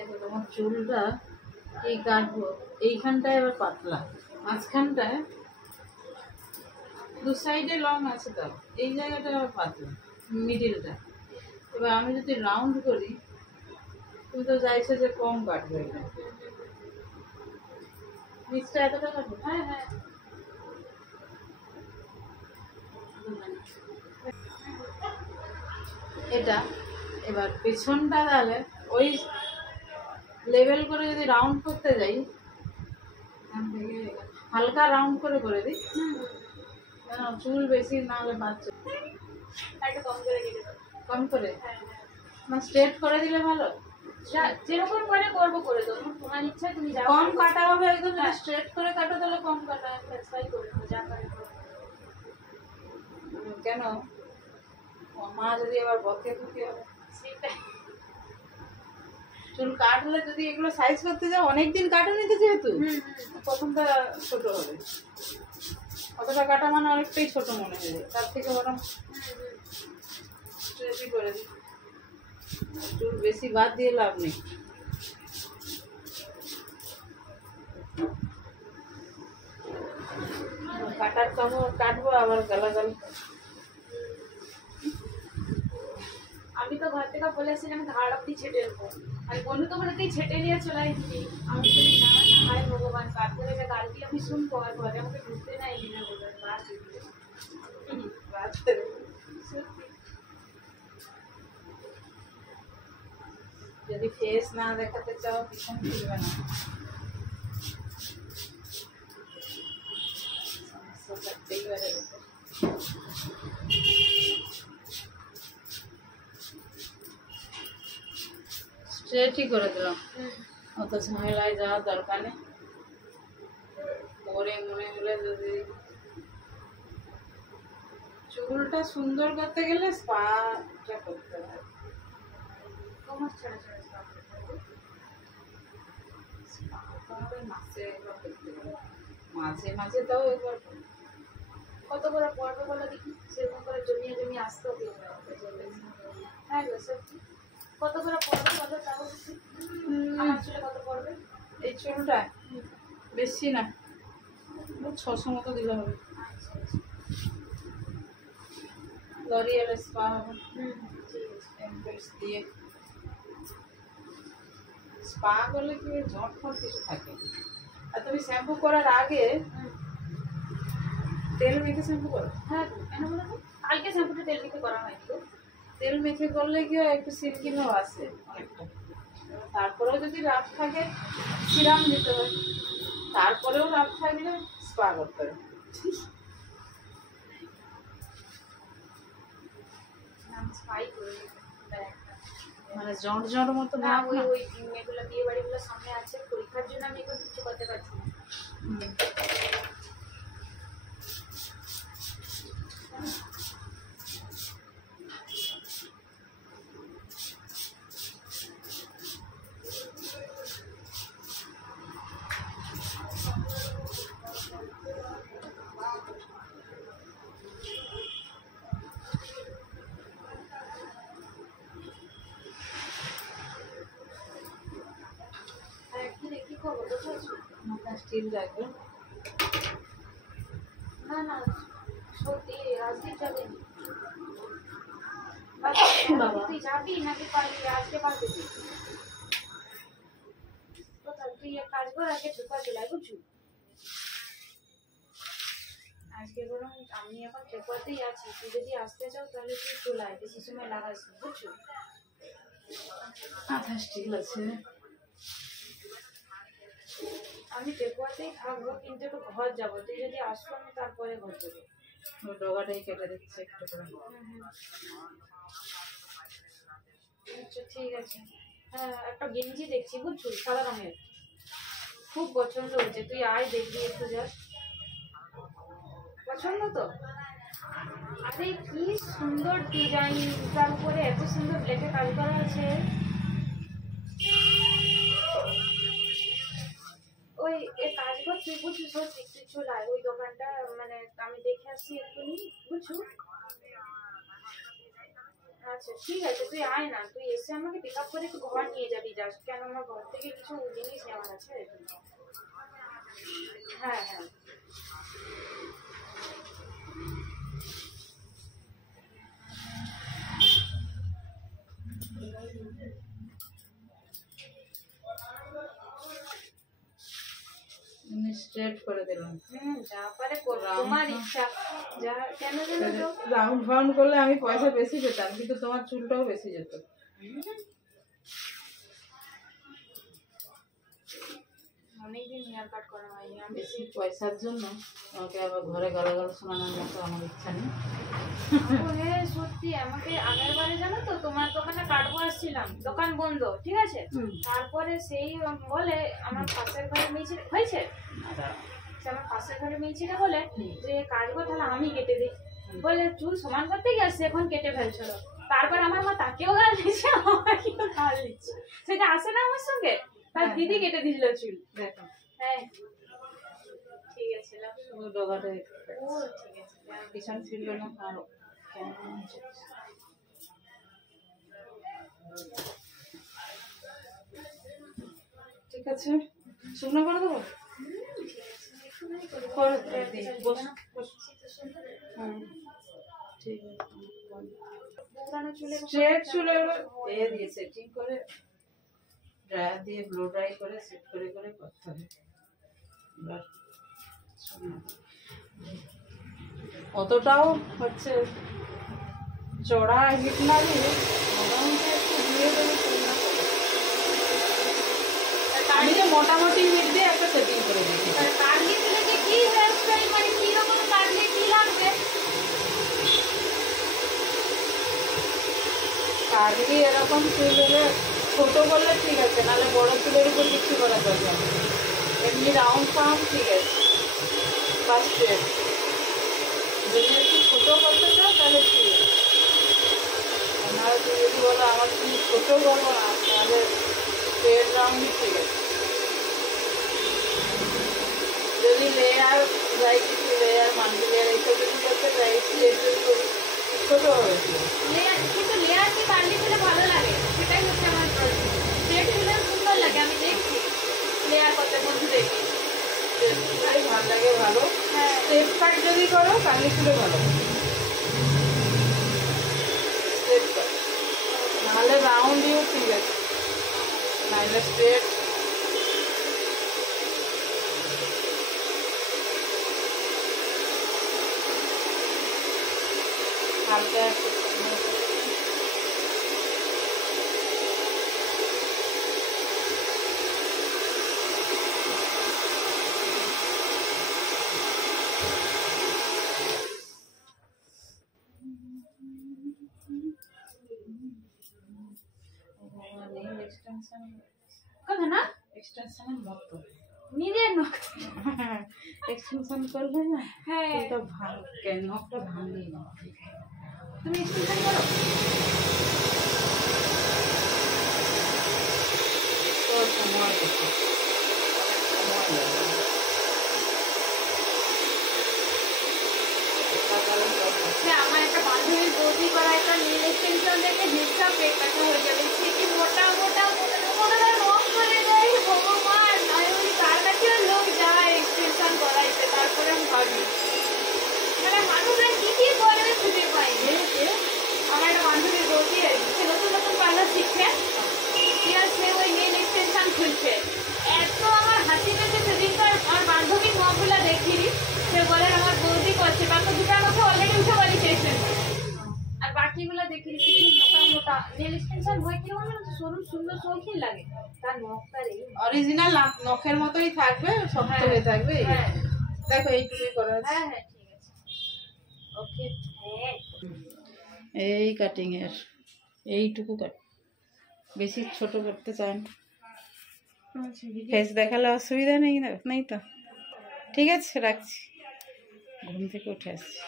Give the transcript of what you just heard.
দেখো তোমার চুলটা এই কাটবো, এইখানটায় এবার পাতলা, মাঝখানটায় দু সাইডে লং আছে, তো এই জায়গাটা আবার পাতলা, মিডিলটা। এবার আমি যদি রাউন্ড করি, তুমি তো চাইছো যে কম কাটবে, এটা নিচটা এতটা কাটবো। হ্যাঁ হ্যাঁ, এটা এবার পেছনটা তাহলে ওই লেভেল করে যদি রাউন্ড করতে যাই, এখান থেকে হালকা রাউন্ড করে করে দিই, কেন চুল বেশি না হলে বাচ্চা একটু কম করে কেটে দাও। কম করে না স্ট্রেট করে দিলে ভালো। যেরকম করে করবো করে দেবো, তোমার ইচ্ছা, তুমি যা কম কাটা হবে একদম, স্ট্রেট করে কাটো তাহলে কম কাটা। তাই করে দেবো, যা করে করো। কেন মা যদি আবার বকে বকে হবে, সেটাই। চুল কাটলে যদি এগুলো সাইজ করতে যাও অনেকদিন কাটো নিতে, যেহেতু প্রথমটা ছোট হবে, অতটা কাটা মানে অনেকটাই ছোট মনে হয়ে যায়, তার থেকে বরং স্ট্রেটই করে দিই, চুল বেশি বাদ দিয়ে লাভ নেই। কাটার কাটবো আবার গালাগাল। আমি তো ঘর থেকে বলেছিলাম ঘাড় অব্দি ছেটে নেবো, আর বন্ধু তো বলে তুই ছেটে নিয়ে চলে আসবি। আমি বলি না না, হায় ভগবান, কার করে যে গালটি আমি শুনবো, আর ঘরে আমাকে ঢুকতে নাই না বলে বাস। সত্যি যদি ফেস না দেখাতে চাও পিছন ফিরবে না, সমস্যা থাকতেই পারে। স্ট্রেটই করে দিলাম, অত ঝামেলায় যাওয়ার দরকার নেই। পরে মনে হলে যদি চুলটা সুন্দর করতে গেলে স্পাটা করতে হয়, তোমার ছাড়া ছাড়া সব স্পা করতে মাসে একবার করতে হবে, মাঝে মাঝে তাও একবার করতে হবে। কত করে পড়বে বলো দেখি, সেরকম করে জমিয়ে জমিয়ে আসতে হবে। হ্যাঁ গো সত্যি, কত করে পড়বে বলো তাও দেখি। আমার চুলে কত পড়বে? এই চুলটা বেশি না, 600 মতো দিলে হবে। আচ্ছা আচ্ছা, লরিয়াল স্পা হবে, ঠিক আছে। টেম্পেলস দিয়ে স্পা করলে কি ঝট ফট কিছু থাকে না। আর তুমি শ্যাম্পু করার আগে তেল মেখে শ্যাম্পু করো। হ্যাঁ গো, কেন বলো তো? কালকে শ্যাম্পুটা তেল মেখে করা হয়নি গো। তেল মেখে করলে কি হয়, একটু সিল্কি ভাব আসে অনেকটা। তারপরেও যদি রাফ থাকে সিরাম দিতে হয়, তারপরেও রাফ থাকলে স্পা করতে হয়। আমি স্পাই করে দিই একটা। মানে জট জট মতো না ভাব ওই না। ওই এগুলো বিয়ে বাড়িগুলো সামনে আছে, পরীক্ষার জন্য আমি এখন কিছু করতে পারছি না। আর একদিন কি খবর বুঝেছো? মাথা স্টিল রাখবে। না না, সত্যি রাজদীপ যাবে বাবা। তুই যাবি নাকি পারবি? আজকে পারবি তুই? কোথাও তুই এক কাজ কর, আজকে ঠেকুয়া চলে আয় বুঝছো। আজকে বরং আমি এখন ঠেকুয়াতেই আছি, তুই যদি আসতে চাও তাহলে তুই চলে আয়, বেশি সময় লাগাস না বুঝছো। মাথা স্টিল আছে। আমি ঠেকুয়াতেই থাকবো, কিন্তু একটু ঘর যাবো, তুই যদি আসবো আমি তারপরে ঘর যাবো। ওই ডগাটাই কেটে দিচ্ছে একটু করে। আচ্ছা ঠিক আছে। হ্যাঁ একটা গেঞ্জি দেখছি বুঝছো, সাদা রঙের, খুব পছন্দ হয়েছে, তুই আয় দেখবি একটু জাস্ট। পছন্দ তো? আরে কি সুন্দর ডিজাইন, তার উপরে এত সুন্দর ব্লেকে কাজ করা আছে। ওই এ কাজ কর তুই বুঝছো, সত্যি তুই চলে আয় ওই দোকানটা, মানে আমি দেখে আসছি এক্ষুনি বুঝছো। আচ্ছা ঠিক আছে, তুই আয় না, তুই এসে আমাকে পিক আপ করে একটু ঘর নিয়ে যাবি জাস্ট, কেন আমার ঘর থেকে কিছু জিনিস নেওয়ার আছে। হ্যাঁ হ্যাঁ স্ট্রেট করে দিলাম। যা পারে করো, তোমার ইচ্ছা। যা কেন যেন তো রাউন্ড ফাউন্ড করলে আমি পয়সা বেশি পেতাম, কিন্তু তোমার চুলটাও বেশি যেত। অনেকদিন হেয়ার কাট করা হয়নি। আমি বেশি পয়সার জন্য আমাকে আবার ঘরে গালাগাল শোনানোর মতো আমার ইচ্ছা নেই। হ্যাঁ সত্যি, আমাকে আগের বারে জানো তো তোমার দোকানে কাটবো আসছিলাম, দোকান বন্ধ, ঠিক আছে। তারপরে সেই বলে আমার পাশের ঘরে মেয়ে হয়েছে, আমার পাশের ঘরে মেয়ে ছিল বলে যে কাটবো, তাহলে আমি কেটে দিই বলে চুল সমান করতে গেছে, এখন কেটে ফেলছিল। তারপর আমার মা তাকেও গাল দিচ্ছে, আমাকেও গাল দিচ্ছে, সেটা আসে না আমার সঙ্গে। তার দিদি কেটে দিল চুল। দেখো হ্যাঁ ঠিক আছে, ডগাটা ও ঠিক আছে, পিছন ছিল না আর কেমন ঠিক আছে, শুকনো করে দেবো। করে দিই, বস বস। ঠিক আছে, স্ট্রেট চুলে এ দিয়ে সেটিং করে ড্রায়ার দিয়ে ব্লো ড্রাই করে সেট করে করে করতে হবে। এবার অতটাও হচ্ছে চড়া হিট না দিয়ে মোটামুটি একটু দিয়ে দেবে। আমি তো মোটামুটি হিট দিয়ে একটা সেটিং করে দিয়েছি। কাটলি চুলে যে কি হেয়ার স্টাইল, মানে কি রকম কাটলে কি লাগবে? কাটলি এরকম চুল হলে ছোট করলে ঠিক আছে, নাহলে বড় চুলের উপর কিছু করা দরকার নেই। এমনি রাউন্ড ফাউন্ড ঠিক আছে, ফার্স্ট স্টেপ। যদি একটু ছোট করতে চাও তাহলে ঠিক আছে, নাহলে তুমি যদি বলো আমার চুল ছোট করবো না, তাহলে স্ট্রেট রাউন্ডই ঠিক আছে। যদি লেয়ার যাই কিছু লেয়ার মাল্টি লেয়ার এইসব যদি করতে চাই, স্ট্রেট যদি করি ছোট হবে। লেয়ার কিন্তু লেয়ার কি কাটলি চুলে ভালো লাগে, সেটাই হচ্ছে আমার প্রশ্ন। স্ট্রেট চুলে সুন্দর লাগে, আমি দেখছি লেয়ার করতে বন্ধু দেখি ভালো লাগে ভালো। হ্যাঁ স্টেপ কাট যদি করো কাটলি চুলে ভালো, স্টেপ কাট। নাহলে রাউন্ড ইউ ঠিক আছে, নাহলে স্ট্রেট। হালকা একটু কথা না এক্সটেনশনের মতো নিজের নখ। এক্সটেনশন করবে না। হ্যাঁ এটা ভালো, নখটা ভাঙি না। তুমি এক্সটেনশন করো। তো সময় লাগে, সময় লাগে। আমার একটা বান্ধবীর বৌদি করা একটা নেল এক্সটেনশন দেখে জিনিসটা পেট ব্যথা হয়ে যাবে। সে কি মোটা মোটা মোটা রং করে দেয়, ভগবান। আমি বলি কার কাছেও লোক যায় এক্সটেনশন করাইতে, তারপরে আমি ভাবি মানে মানুষরা কি কি করে খুঁজে পাই। আমার একটা বান্ধবীর বৌদি সে নতুন নতুন পার্লার শিখছে, ঠিক আছে, সে ওই নেল এক্সটেনশন খুলছে। এত আমার হাসি পেয়েছে সেদিনকার, আমার বান্ধবীর মুখগুলো দেখিনি। সে বলে আমার বৌদি করছে, বাকি দুটার মধ্যে অলরেডি উঠে পড়েছে এক্সটেনশন, আর বাকিগুলো দেখিনি কি মোটা মোটা নেল এক্সটেনশন হয় কি বলে না, সরু সুন্দর শৌখিন লাগে। তার নখটা রে অরিজিনাল নখের মতোই থাকবে, শক্ত হয়ে থাকবে। হ্যাঁ দেখো এইটুকুই করা আছে। হ্যাঁ হ্যাঁ ঠিক আছে, ওকে, হ্যাঁ এই কাটিং এর এইটুকু কাট, বেশি ছোট করতে চান। ফেস দেখালে অসুবিধা নেই, নেই তো। ঠিক আছে, রাখছি, ঘুম থেকে উঠে আসছি।